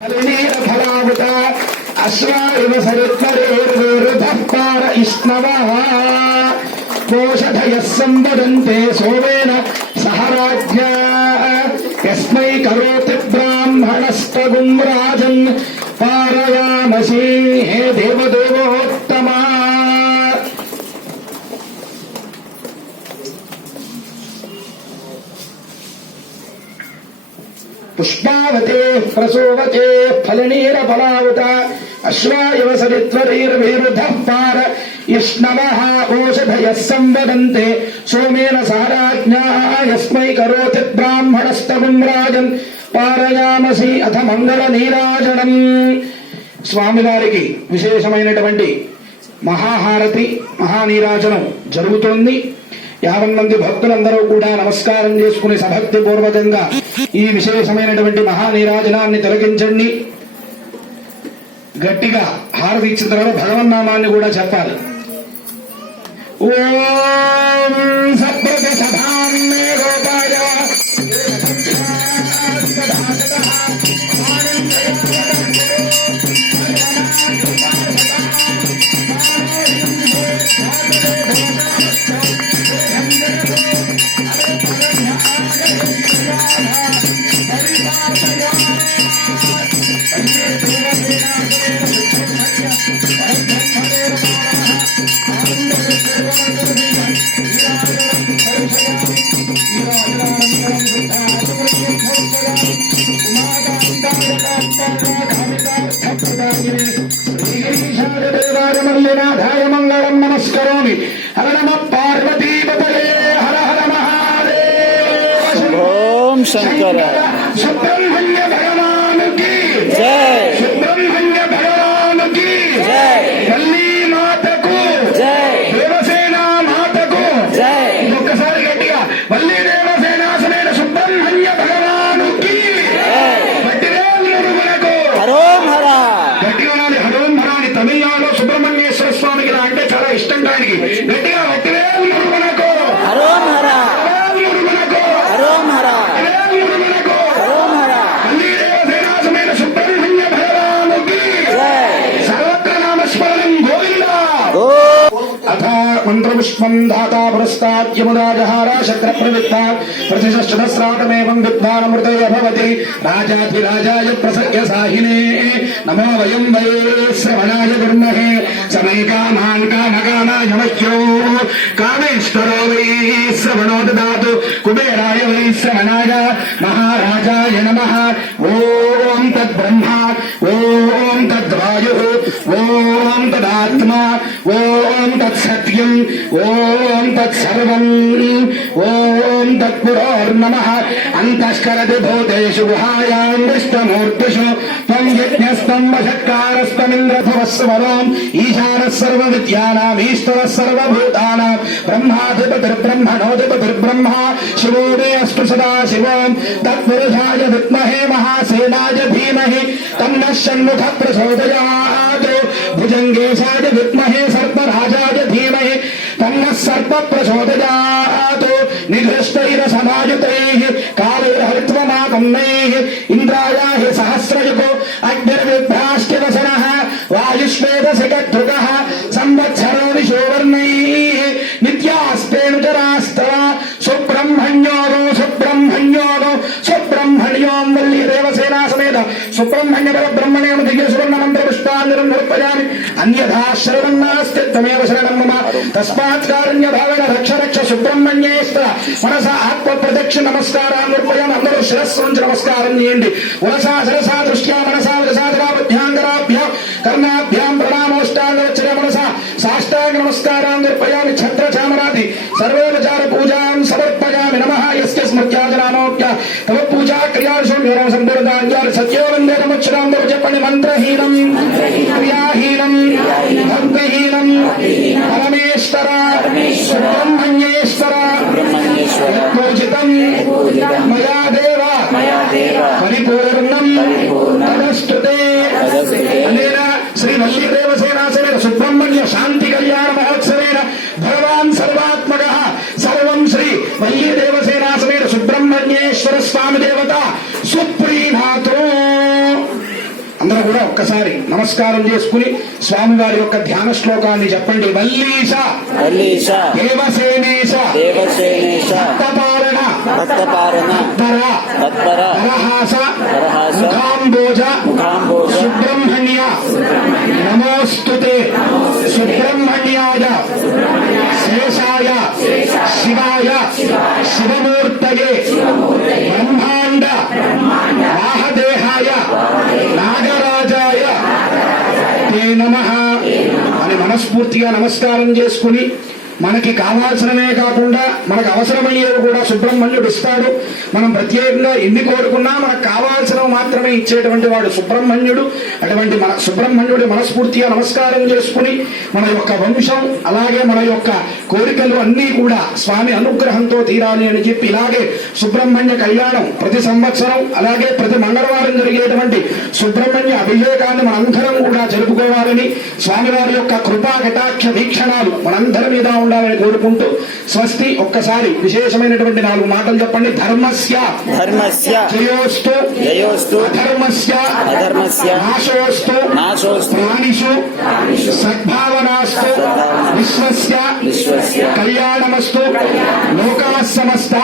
फलावत अश्वाइव सरित्मरेर्वेरुधः इष्णवः कोशधयः संवदन्ते सोमेन सह राज्ञा यस्मै करोति ब्राह्मणस्तगुं राजन् पारयामसि हे देवदेवोत्तमा। पुष्पावते प्रसोवते फलनीर फलावत अश्वायव सरित्वरैर्वेरुधः पार इष्णवः ओषधयः संवदन्ते सोमेन सह राज्ञा यस्मै करोति ब्राह्मणस्तगुं राजन् पारयामसि अथ मंगल नीराजनम। స్వామివారికి విశేషమైనటువంటి మహాహారతి మహానీరాజనం జరుగుతోంది. 50 మంది భక్తులందరూ కూడా నమస్కారం చేసుకుని సభక్తి పూర్వకంగా ఈ విశేషమైనటువంటి మహానీరాజనాన్ని తిలకించండి. గట్టిగా హారతి ఇచ్చిన తర్వాత భగవన్నామాన్ని కూడా చెప్పాలి. ఓం సత్ప్రత సధాన్మే గోపాయ మల్లినాథాయ మంగళం నమస్కరోమి. హర నమ పార్వతీపతయే హర హర మహాదేవ. ఓం శంకర. సుబ్రహ్మణ్య భగవానుకి జై. సుబ్రహ్మణ్య భగవానుకి జై. వల్లీ మాతకు జై. దేవసేనా మాతకు జై. ఒక్కసారి గట్టిగా వల్లీ దేవసేనా సమేత సుబ్రహ్మణ్య భగవానుకి వట్టిరేమునకు హరోం హర. గట్టిగా హరోం హరాని తమిళనాడులో సుబ్రహ్మణ్యేశ్వర స్వామికి అంటే చాలా ఇష్టం. ఆయనకి గట్టిగా వట్టిరేమునకు హరోం హర. హరోం హర. హరోం హర. వల్లీ దేవసేనా సమేత సుబ్రహ్మణ్య భగవానుకి సర్వత్ర నామస్మరణం గోవిందా. అథ మంత్రపుష్పం దాతా పురస్తాద్యమురాజహార శక్ర ప్రవృత్తా ప్రతిశస్త్రస్రాటమేవం విద్వానమృతయ భవతి రాజాధిరాజాయ ప్రసఖ్య సాహినే నమో వయం వై శ్రవణాయ గుర్మహే సమే కామాన్ కామకామాయ మహ్యో కామేశ్వరో వై శ్రవణో దదాతు కుబేరాయ వై శ్రవణాయ మహారాజాయ నమః. ఓం తద్బ్రహ్మ ఓం తద్వాయు ఓం తదాత్మా ఓం తత్సత్యం ఓం తత్సర్వం ఓం తత్పురోర్నమః. అంతఃకరతి భూతేషు గుహాయాం దృష్టమూర్తిషు త్వం యజ్ఞస్తం వషట్కారస్తమింద్రధవస్వరం ఈశానः సర్వవిద్యానాం ఈశ్వరः సర్వభూతానాం బ్రహ్మాధిపతిర్బ్రహ్మణోధిపతిర్బ్రహ్మ శివో మే అస్తు సదా శివం తత్పురుషాయ విద్మహే మహాసేనాయ ధీమహి తన్నః షణ్ముఖః ప్రచోదయాత్ భుజంగేశాయ విద్మహే సర్పరాజాయ ధీమహి తన్నః సర్ప ప్రచోదయాత్ నిఘృష్టైరసమాయుతైః కాళైర్హరిత్వమాపన్నైః ఇంద్రాయ సహస్రయుగో అగ్నిర్విభ్రాష్టివసనః వాయుష్వేదశిఖధృకః సంవత్సరో నిశోవర్ణైః నిత్యాస్తేనుచరాస్తవ సుబ్రహ్మణ్యోగో సుబ్రహ్మణ్యోగో సుబ్రహ్మణ్యోం వల్లీ దేవసేనా సమేత సుబ్రహ్మణ్య పరబ్రహ్మణేమ దివ్య సువర్ణ మంత్ర పుష్పాన్ని సమర్పయామి. అన్యథా శరణం నాస్తి త్వమేవ శరణం మమ తస్మాత్ కారుణ్య భావేన రక్ష రక్ష సుబ్రహ్మణ్యేశ్వర. మనస ఆత్మ ప్రదక్ష నమస్కారాన్ని నిర్పయామి. అందరూ శిరస్సు నుంచి నమస్కారం చేయండి. ఉలసా శిరసా దృష్ట్యా మనసా విరసాధరాభ్యాంగరాభ్యాం కర్ణాభ్యాం ప్రణామోష్టాంగవచ్చర మనసా సాష్టాంగ నమస్కారాన్ని నిర్పయామి. ఛత్ర చామరాది సర్వోపచార పూజాం సమర్పయామి. నమః యస్య స్మృత్యాజనానోక్య తవ పూజా క్రియాశో నిరం సందర్దాన్యాలు సత్యో వందే నమశ్రాందో చెప్పండి. మంత్రహీనం క్రియాహీనం భక్తిహీనం పరమేశ్వర సుబ్రహ్మణ్యేశ్వర పూజితం మయా దేవ పరిపూర్ణం తదస్తుతే. అనేన శ్రీ వల్లీ దేవసేనా సమేత సుబ్రహ్మణ్య శాంతి కళ్యాణ మహోత్సవేన భగవాన్ సర్వాత్మకః సర్వం శ్రీ వల్లీ దేవసేనా సమేత సుబ్రహ్మణ్యేశ్వర స్వామి దేవత సుప్రీనాథో అందరూ కూడా ఒక్కసారి నమస్కారం చేసుకుని స్వామివారి యొక్క ధ్యాన శ్లోకాన్ని చెప్పండి. వల్లీశ వల్లీశ దేవసేనేశ దేవసేనేశ భక్తపాలన భక్తపారణ తర తత్పర పరహాస పరహాస ముఖాంబోజ ముఖాంబోజ సుబ్రహ్మణ్య నమోస్తుతే సుబ్రహ్మణ్యాయ శేషాయ శివాయ శివమూర్తయే బ్రహ్మాండ వాహదేహాయ నాగరాజాయ తే నమః అని మనస్ఫూర్తిగా నమస్కారం చేసుకుని మనకి కావాల్సినవే కాకుండా మనకు అవసరమయ్యేవి కూడా సుబ్రహ్మణ్యుడు ఇస్తాడు. మనం ప్రత్యేకంగా ఎన్ని కోరుకున్నా మనకు కావాల్సినవి మాత్రమే ఇచ్చేటువంటి వాడు సుబ్రహ్మణ్యుడు. అటువంటి మన సుబ్రహ్మణ్యుడి మనస్ఫూర్తిగా నమస్కారం చేసుకుని మన యొక్క వంశం అలాగే మన యొక్క కోరికలు అన్నీ కూడా స్వామి అనుగ్రహంతో తీరాలి అని చెప్పి ఇలాగే సుబ్రహ్మణ్య కళ్యాణం ప్రతి సంవత్సరం అలాగే ప్రతి మంగళవారం జరిగేటువంటి సుబ్రహ్మణ్య అభిషేకాన్ని మనందరం కూడా జరుపుకోవాలని స్వామివారి యొక్క కృపా కటాక్ష వీక్షణాలు మనందరి మీద ఉండాలని కోరుకుంటూ స్వస్తి. ఒక్కసారి విశేషమైనటువంటి 4 మాటలు చెప్పండి. ధర్మస్య ధర్మస్య జయోస్తు జయోస్తు అధర్మస్య అధర్మస్య నాశోస్తు నాశోస్తు ప్రాణిషు సద్భావనాస్తు విశ్వస్య విశ్వస్య కళ్యాణమస్తు లోకాః సమస్త